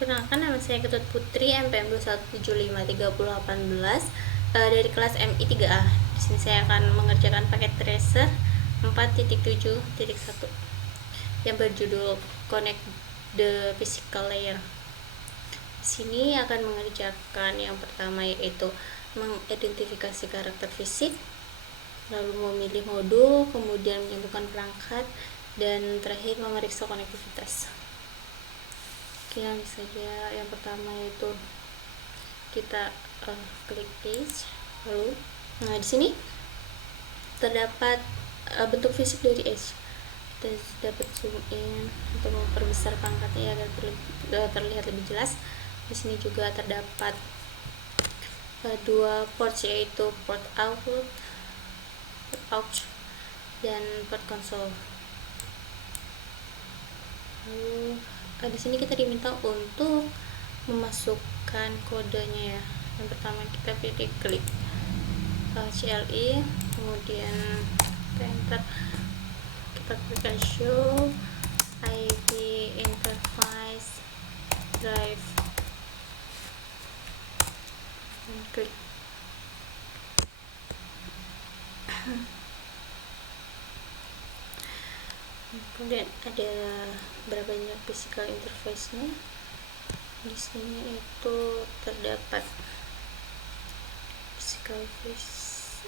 Perkenalkan, nama saya Ketut Putri, NPM 2175318, dari kelas MI 3A. Di sini saya akan mengerjakan paket tracer 4.7.1 yang berjudul Connect the Physical Layer. Di sini akan mengerjakan yang pertama, yaitu mengidentifikasi karakter fisik, lalu memilih modul, kemudian menyambungkan perangkat, dan terakhir memeriksa konektivitas. Oke, langsung saja. Yang pertama yaitu kita klik page, lalu di sini terdapat bentuk fisik dari edge. Kita dapat zoom in untuk memperbesar perangkatnya agar terlihat lebih jelas. Di sini juga terdapat dua port, yaitu port output, dan port console. Lalu di sini kita diminta untuk memasukkan kodenya ya. Yang pertama kita pilih klik CLI, kemudian kita enter, kita klik show IP interface drive, dan klik. Kemudian ada berapa banyak physical interface-nya. Di sini itu terdapat physical face,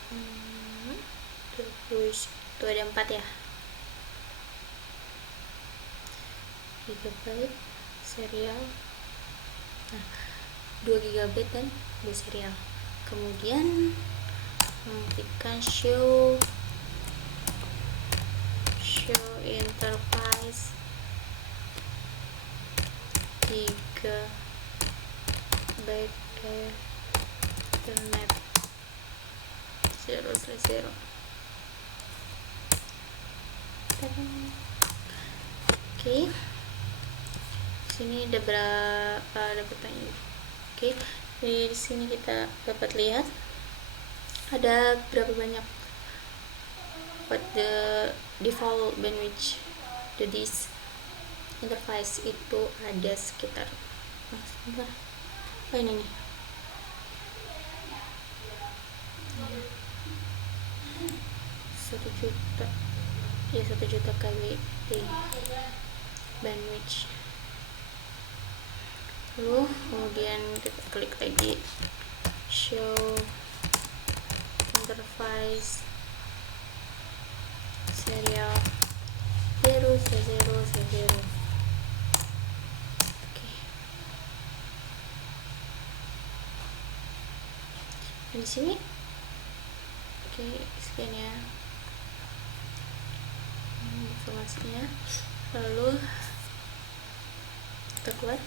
terus itu ada 4 ya, GB serial, 2 GB dan 2 serial. Kemudian mengaktifkan show interface 3 byte Ethernet 0/0. Oke, sini ada pertanyaan. Oke, di sini kita dapat lihat ada berapa banyak the default bandwidth the disk interface itu ada sekitar ini nih, 1 juta kbit bandwidth. Lalu kemudian kita klik lagi show interface serial 0/0/0. Oke. Di sini oke, sekian ya informasinya. Lalu kita keluar.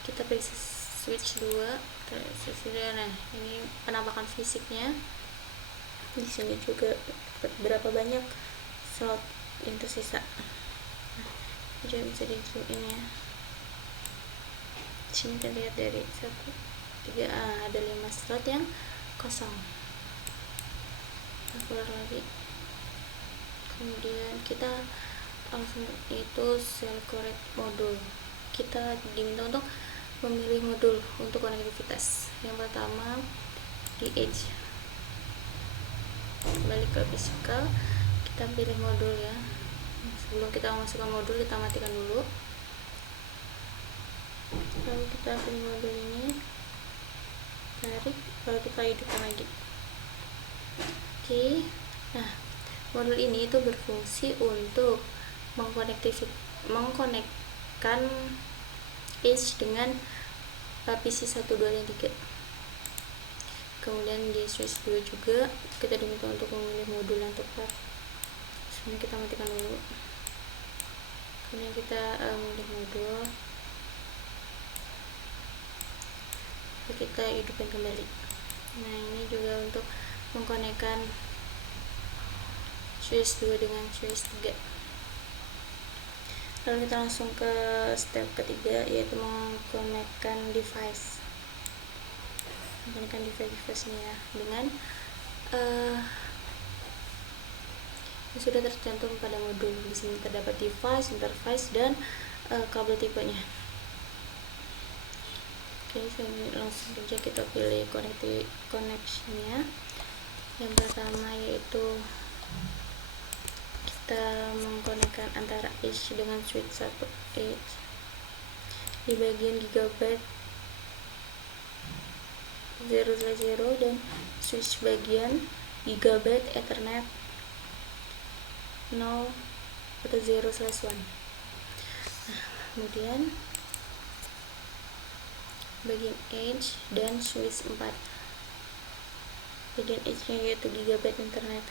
Kita pilih switch 2. Nah, ini penampakan fisiknya. Di sini juga berapa banyak slot yang tersisa. Nah, juga bisa di zoom in ya. Di sini kita lihat dari 1, 3, ada 5 slot yang kosong. Nah, keluar lagi. Kemudian kita langsung itu select correct modul. Kita diminta untuk memilih modul untuk konektivitas. Yang pertama di edge, kembali ke physical, kita pilih modul ya. Sebelum kita masukkan modul, kita matikan dulu. Lalu kita pilih modul ini, tarik, lalu kita hidupkan lagi. Oke, nah modul ini itu berfungsi untuk mengkonekkan edge dengan PC 1, 2, dan 3. Kemudian di switch 2 juga kita diminta untuk memilih modul yang tepat. Sekarang kita matikan dulu. Kemudian kita memilih modul, lalu kita hidupkan kembali. Nah, ini juga untuk mengkonekkan switch 2 dengan switch 3. Lalu kita langsung ke step ketiga, yaitu mengkonekkan device ini ya dengan yang sudah tercantum pada modul. Di sini terdapat device, interface, dan kabel tipenya. Oke, langsung saja kita pilih connection-nya. Yang pertama yaitu kita mengkonekkan antara edge dengan switch 1 edge di bagian gigabyte 0/0 dan switch bagian gigabyte ethernet 0 atau 0/1. Nah, kemudian bagian edge dan switch 4. Bagian edge nya yaitu gigabyte internet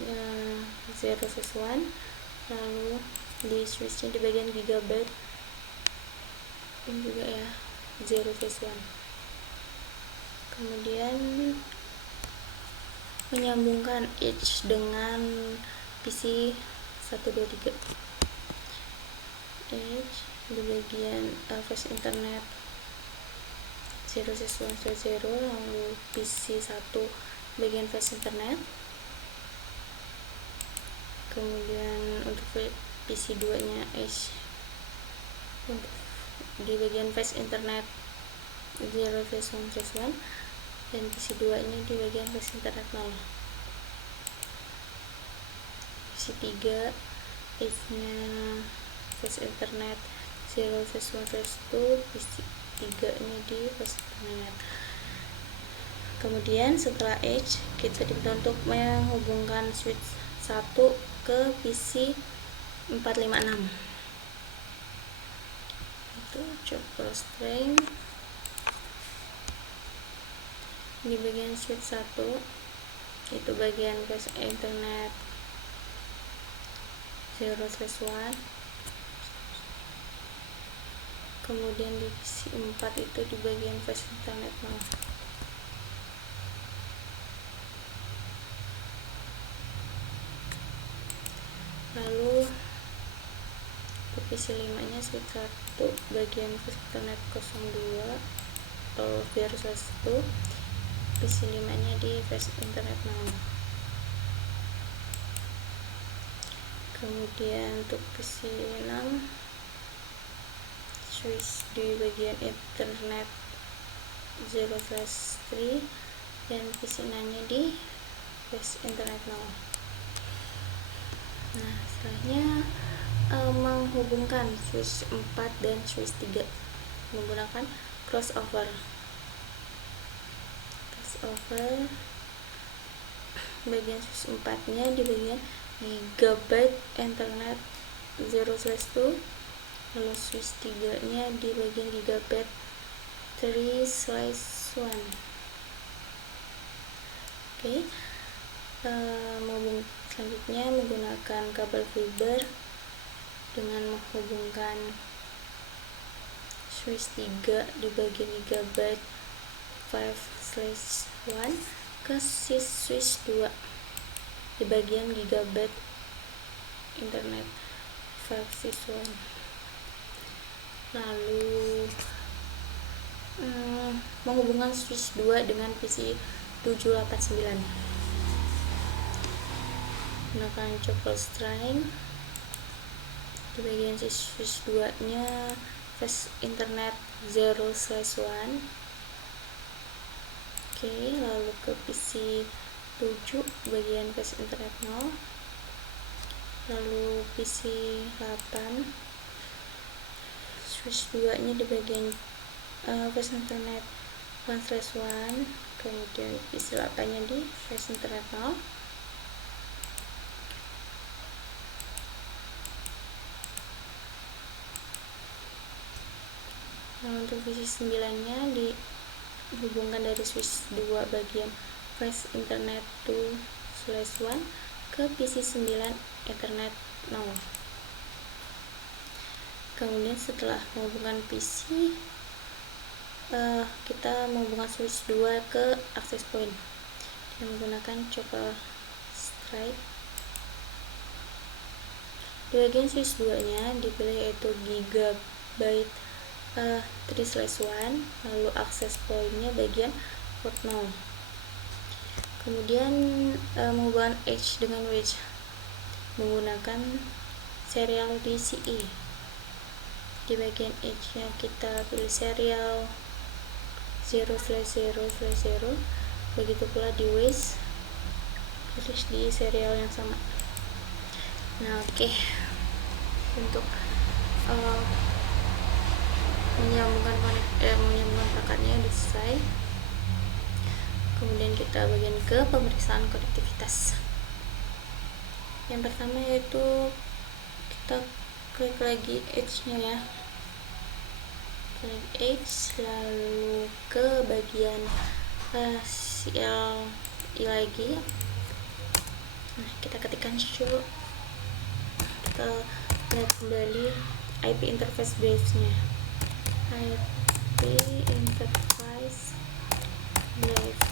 0/1, lalu di switch nya di bagian gigabyte ini juga ya 0/1. Kemudian menyambungkan edge dengan PC 123. Edge di bagian flash internet 0/1/0, lalu PC 1 bagian flash internet. Kemudian untuk PC 2 nya edge untuk di bagian flash internet 0/1/1 dan PC 2 nya di bagian flash internet 0. PC 3 edge nya flash internet 0/1/2, PC 3 nya di flash internet. Kemudian setelah edge kita diminta untuk menghubungkan switch 1 ke PC 456. Itu coba string di bagian switch 1 itu bagian flash internet 0/1, kemudian di PC 4 itu di bagian flash internet 0. Lalu ke PC 5 nya switch 1 bagian flash internet 02 atau 0/1, PC 5 nya di flash internet 0. Kemudian untuk PC 6 switch di bagian internet 0/3 dan PC 6 nya di flash internet 0. Nah, setelahnya menghubungkan switch 4 dan switch 3 menggunakan crossover. Bagian switch 4 nya di bagian gigabyte internet 0/2, lalu switch 3 nya di bagian gigabyte 3/1. Oke, selanjutnya menggunakan kabel fiber dengan menghubungkan switch 3 di bagian gigabyte 5/1 ke switch 2 di bagian gigabyte internet 5/1. Lalu menghubungkan switch 2 dengan PC 789 gunakan couple string di bagian switch 2 nya flash internet 0/1. Oke, lalu ke PC 7 bagian flash internet 0, lalu PC 8 switch 2 nya di bagian flash internet 1/1, kemudian PC 8 nya di flash internet 0. Nah, untuk PC 9 nya dihubungkan dari switch 2 bagian flash internet 2/1 ke PC 9 ethernet 0. Kemudian setelah menghubungkan PC, kita menghubungkan switch 2 ke access point dengan menggunakan couple string. Di bagian switch 2 nya dipilih yaitu gigabyte 3/1, lalu access point nya bagian port 0. Kemudian menghubungkan edge dengan wedge menggunakan serial DCE. Di bagian edge nya kita pilih serial 0/0/0. Begitu pula di wedge pilih di serial yang sama. Nah, oke. Untuk menyambungkan perangkatnya udah selesai. Kemudian kita bagian ke pemeriksaan konektivitas. Yang pertama yaitu kita klik lagi edge-nya ya. Klik edge, lalu ke bagian CLI lagi. Nah, kita ketikkan dulu. Kita lihat kembali IP interface base-nya. IP interface base.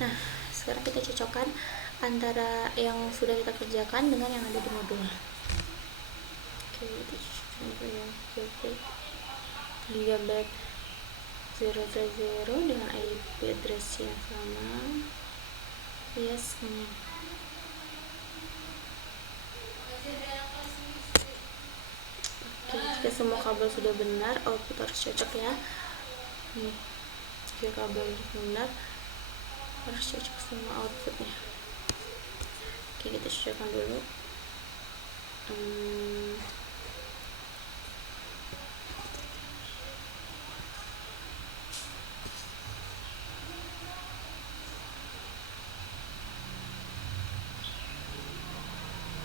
Nah, sekarang kita cocokkan antara yang sudah kita kerjakan dengan yang ada di modul. Oke, itu yang gigabyte 0/0 dengan IP address yang sama. Yes. Oke, jika semua kabel sudah benar, output harus cocok ya. Jika kabel benar, harus cocok semua outputnya. Oke, kita cocokkan dulu.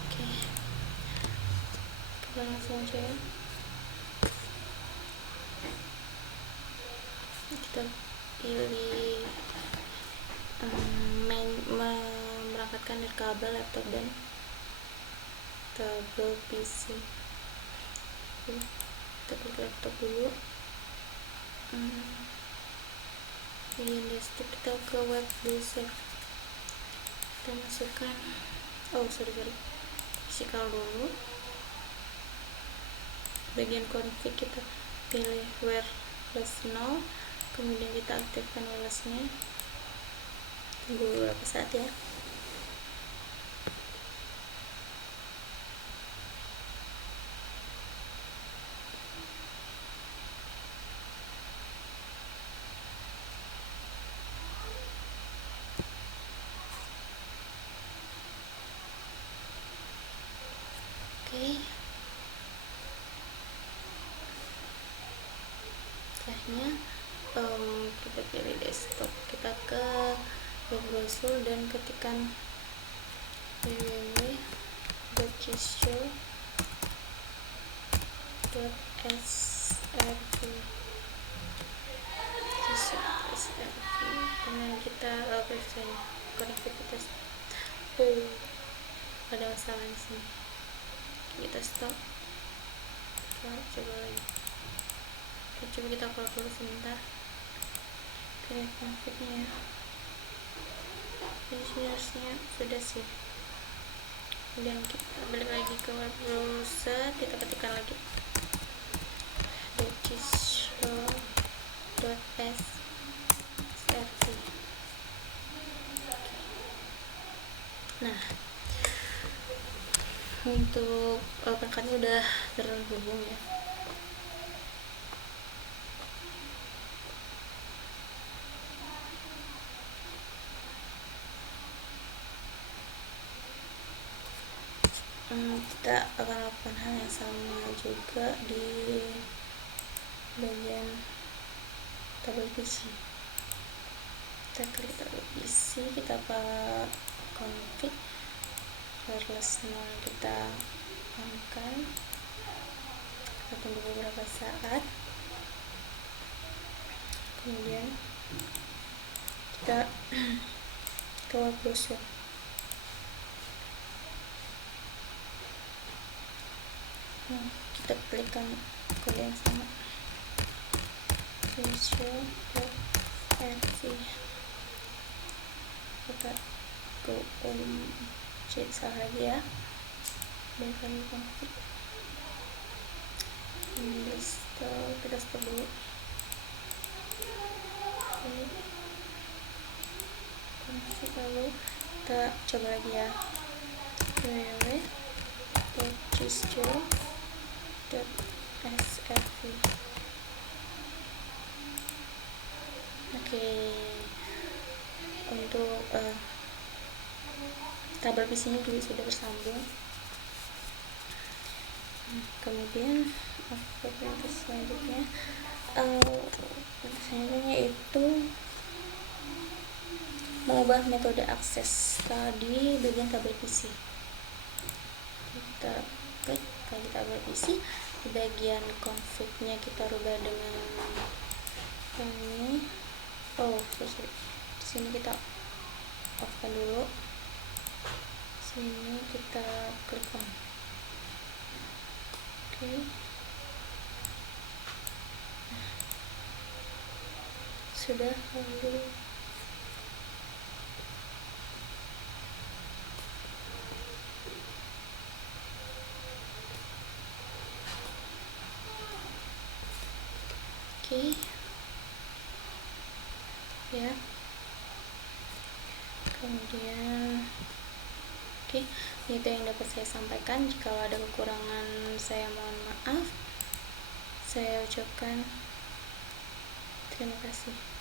Oke, kita langsung aja ya. Kita pilih merangkatkan dari kabel laptop dan kabel PC. Kita klik laptop dulu. Bagian desktop kita ke web browser. Kita masukkan physical dulu. Bagian config kita pilih wireless 0, kemudian kita aktifkan wirelessnya. Tunggu beberapa saat ya. Oke. Setelahnya kita pilih desktop, kita ke web browser dan ketikkan www.gisco.srv. Kemudian kita periksa konektivitas. Ada masalah di sini. Kita stop. Coba lagi. Coba kita keluar dulu sebentar. Lihat konfignya ya. Ini harusnya sudah sih. Kemudian kita balik lagi ke web browser, kita ketikkan lagi gisco.srv. Nah, untuk perangkatnya udah terhubung ya. Kita akan lakukan hal yang sama juga di bagian tabel PC. Kita klik tabel PC, kita config wireless 0 kita on-kan. Kita tunggu beberapa saat, kemudian kita ke web browser. Kita klikkan kode yang sama, gisco.srv. Kita go cek salah lagi ya, dan kami config. Kita stop dulu. Lalu kita coba lagi ya, www.gisjo.srv. Oke, untuk tabel visinya juga sudah bersambung. Kemudian selanjutnya yaitu mengubah metode akses tadi bagian tabel visi. Kita klik ke tabel visi, di bagian config-nya kita rubah dengan ini. Sorry. Di sini kita off-kan dulu. Sini kita klik on. Oke. Sudah, lalu ya, kemudian itu yang dapat saya sampaikan. Jika ada kekurangan, saya mohon maaf. Saya ucapkan terima kasih.